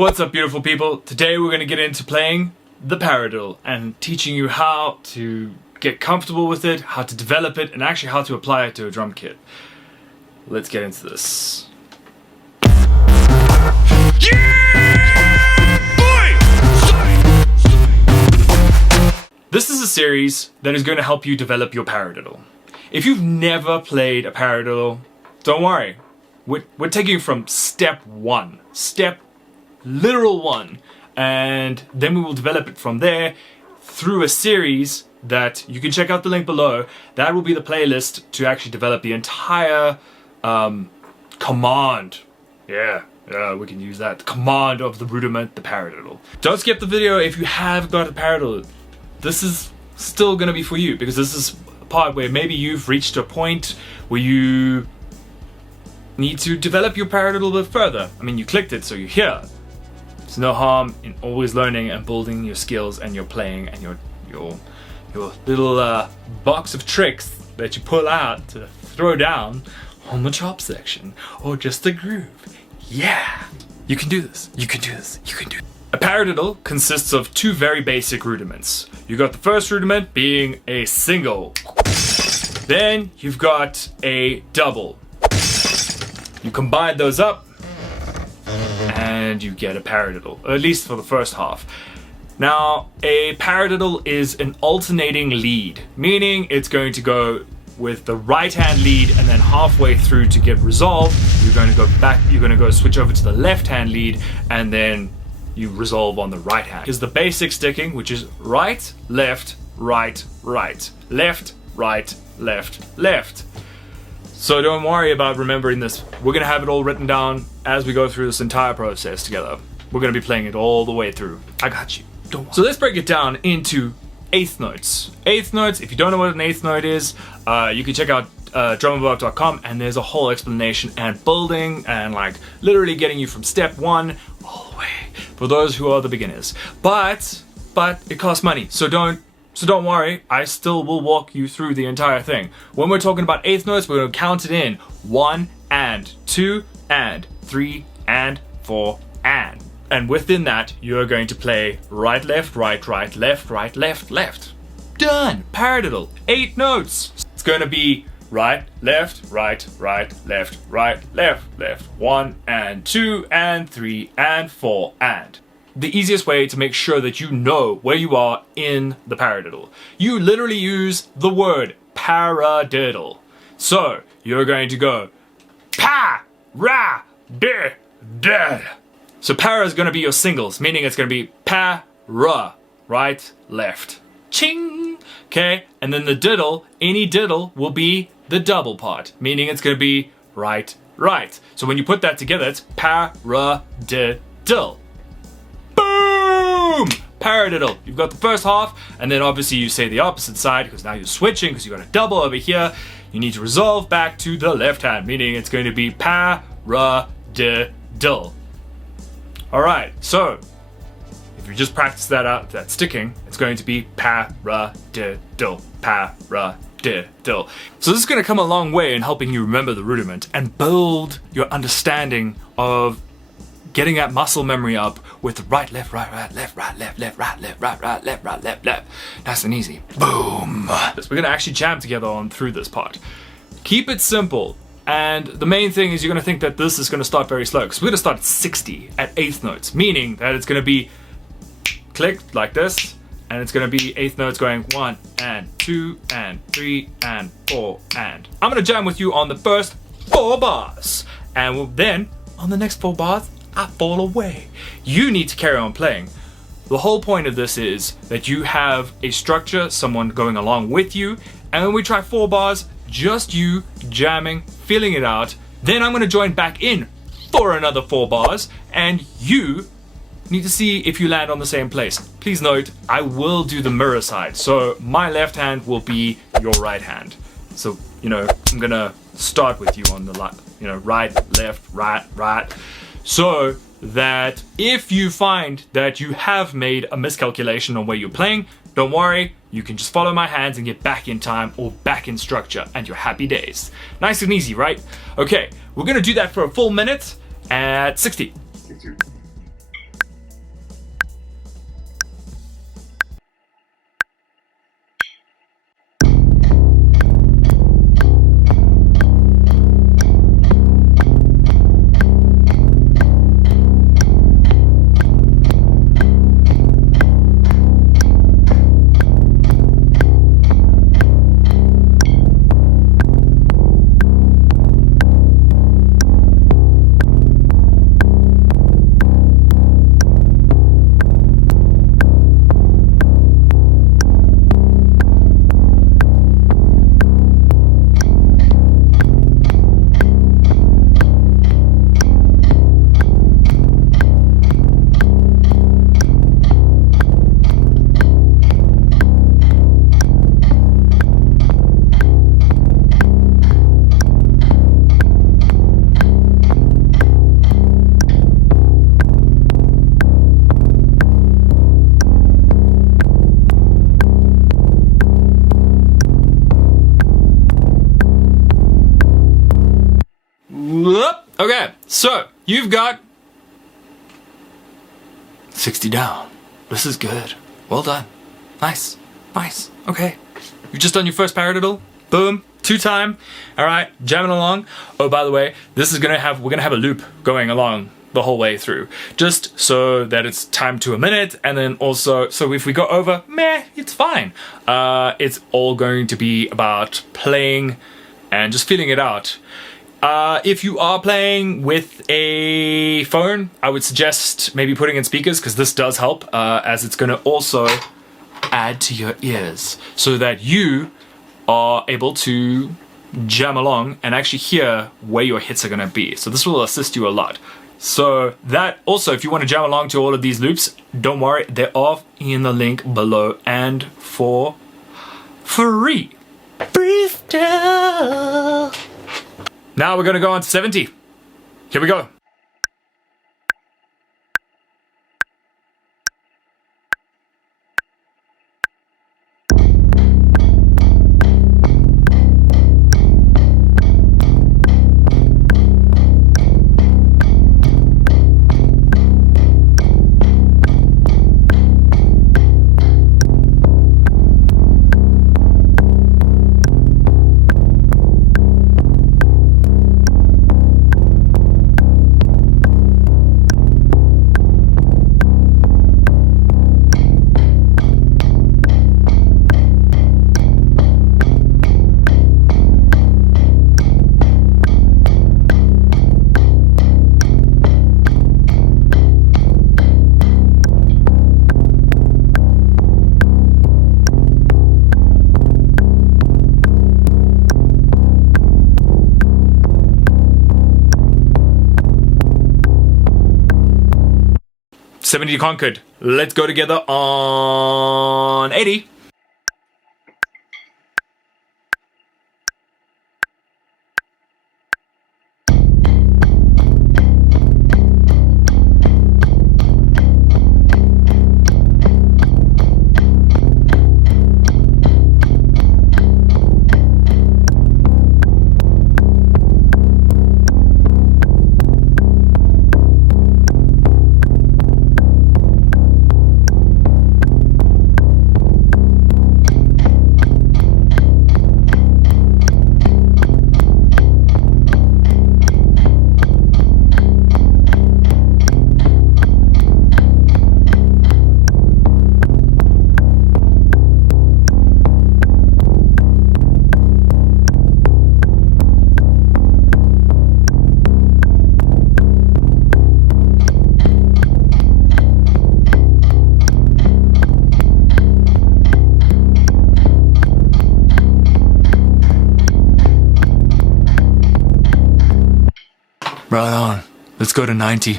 What's up, beautiful people? Today we're going to get into playing the paradiddle and teaching you how to get comfortable with it, how to develop it, and actually how to apply it to a drum kit. Let's get into this. This is a series that is going to help you develop your paradiddle. If you've never played a paradiddle, don't worry. We're taking you from step one. Literal one, and then we will develop it from there through a series that you can check out the link below. That will be the playlist to actually develop the entire command. Yeah, we can use that. The command of the rudiment, the paradiddle. Don't skip the video if you have got a paradiddle. This is still gonna be for you because this is a part where maybe you've reached a point where you need to develop your paradiddle a bit further. I mean, you clicked it, so you're here. There's no harm in always learning and building your skills and your playing and your little box of tricks that you pull out to throw down on the chop section or just the groove. Yeah, you can do this. You can do this. You can do it. A paradiddle consists of two very basic rudiments. You got the first rudiment being a single. Then you've got a double. You combine those up and you get a paradiddle, at least for the first half. Now, a paradiddle is an alternating lead, meaning it's going to go with the right hand lead and then halfway through to get resolved, you're going to go back, you're going to go switch over to the left hand lead and then you resolve on the right hand. Is the basic sticking, which is right, left, right, right, left, right, left, left. So don't worry about remembering this. We're gonna have it all written down as we go through this entire process together. We're gonna be playing it all the way through. I got you, don't worry. So let's break it down into eighth notes. Eighth notes, if you don't know what an eighth note is, you can check out drumabove.com and there's a whole explanation and building and like literally getting you from step one all the way for those who are the beginners. But it costs money, so don't worry, I still will walk you through the entire thing. When we're talking about eighth notes, we're going to count it in 1 and 2 and 3 and 4 and. And within that, you're going to play right, left, right, right, left, right, left, left. Done! Paradiddle. 8 notes. It's going to be right, left, right, right, left, right, left, left. 1 and 2 and 3 and 4 and. The easiest way to make sure that you know where you are in the paradiddle. You literally use the word paradiddle. So you're going to go pa-ra-di-did. So para is going to be your singles, meaning it's going to be pa-ra, right, left, ching. Okay, and then the diddle, any diddle will be the double part, meaning it's going to be right, right. So when you put that together, it's paradiddle. Boom! Paradiddle. You've got the first half, and then obviously you say the opposite side because now you're switching because you got a double over here. You need to resolve back to the left hand, meaning it's going to be paradiddle. Alright, so if you just practice that out, that sticking, it's going to be paradiddle. Paradiddle. So this is going to come a long way in helping you remember the rudiment and build your understanding of getting that muscle memory up with right, left, right, right, left, right, left, left, right, left, right, right, left, right, left, left. Nice and easy. Boom. We're gonna actually jam together on through this part. Keep it simple. And the main thing is you're gonna think that this is gonna start very slow because we're gonna start at 60 at eighth notes, meaning that it's gonna be clicked like this, and it's gonna be eighth notes going 1 and 2 and 3 and 4 and. I'm gonna jam with you on the first 4 bars, and then on the next 4 bars, I fall away. You need to carry on playing. The whole point of this is that you have a structure, someone going along with you, and when we try 4 bars, just you jamming, feeling it out. Then I'm going to join back in for another 4 bars, and you need to see if you land on the same place. Please note, I will do the mirror side, so my left hand will be your right hand. So, I'm going to start with you on the right, left, right, right. So that if you find that you have made a miscalculation on where you're playing, don't worry, you can just follow my hands and get back in time or back in structure and your happy days. Nice and easy, right? Okay, we're gonna do that for a full minute at 60. So, you've got 60 down. This is good. Well done. Nice. Nice. Okay. You've just done your first paradiddle. Boom. 2 time. Alright, jamming along. Oh, by the way, this is we're gonna have a loop going along the whole way through. Just so that it's timed to a minute, and then also, so if we go over, meh, it's fine. It's all going to be about playing and just feeling it out. If you are playing with a phone, I would suggest maybe putting in speakers, because this does help, as it's going to also add to your ears, so that you are able to jam along and actually hear where your hits are going to be. So this will assist you a lot. So that also, if you want to jam along to all of these loops, don't worry, they're all in the link below and for free. Freestyle. Now we're going to go on to 70. Here we go. '70 conquered. Let's go together on 80. Right on. Let's go to 90.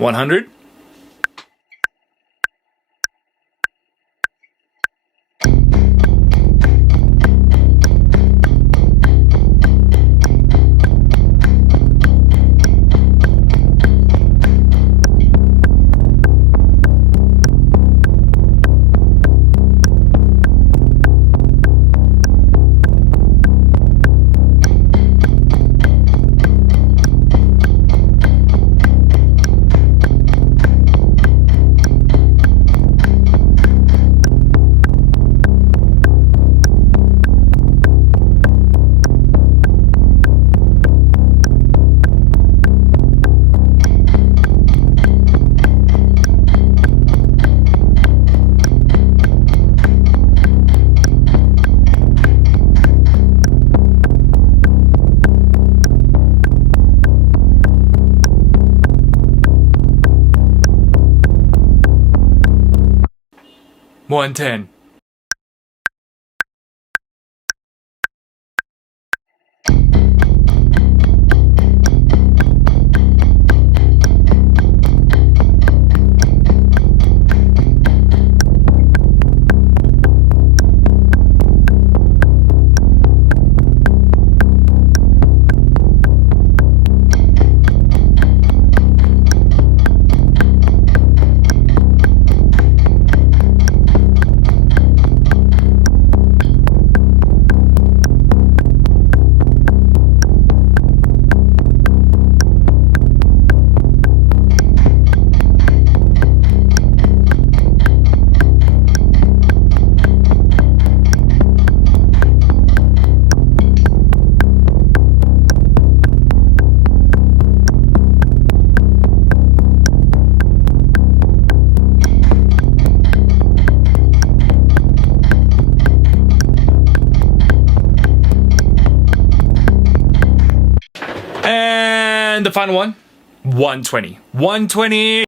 $100. 110. And the final one, 120. 120.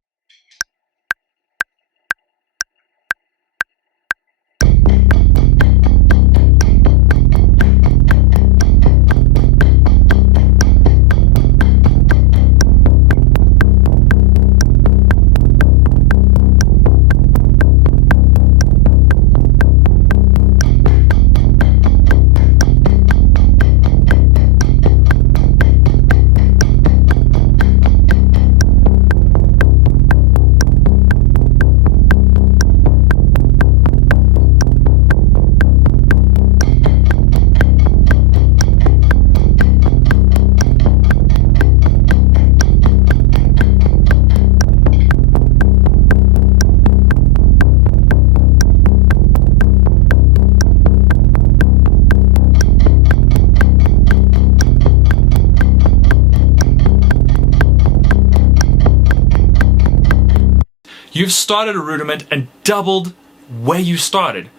You've started a rudiment and doubled where you started.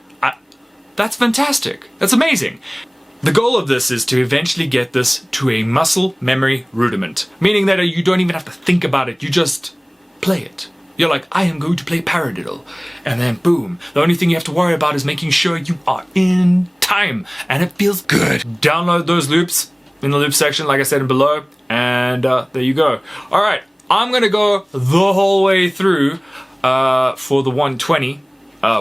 That's fantastic. That's amazing. The goal of this is to eventually get this to a muscle memory rudiment, meaning that you don't even have to think about it, you just play it. You're like, I am going to play Paradiddle, and then boom. The only thing you have to worry about is making sure you are in time, and it feels good. Download those loops in the loop section, like I said below, and there you go. All right, I'm gonna go the whole way through for the 120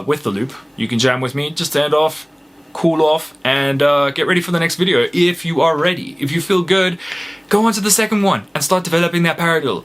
with the loop. You can jam with me, just stand off, cool off, and get ready for the next video if you are ready. If you feel good, go on to the second one and start developing that paradiddle.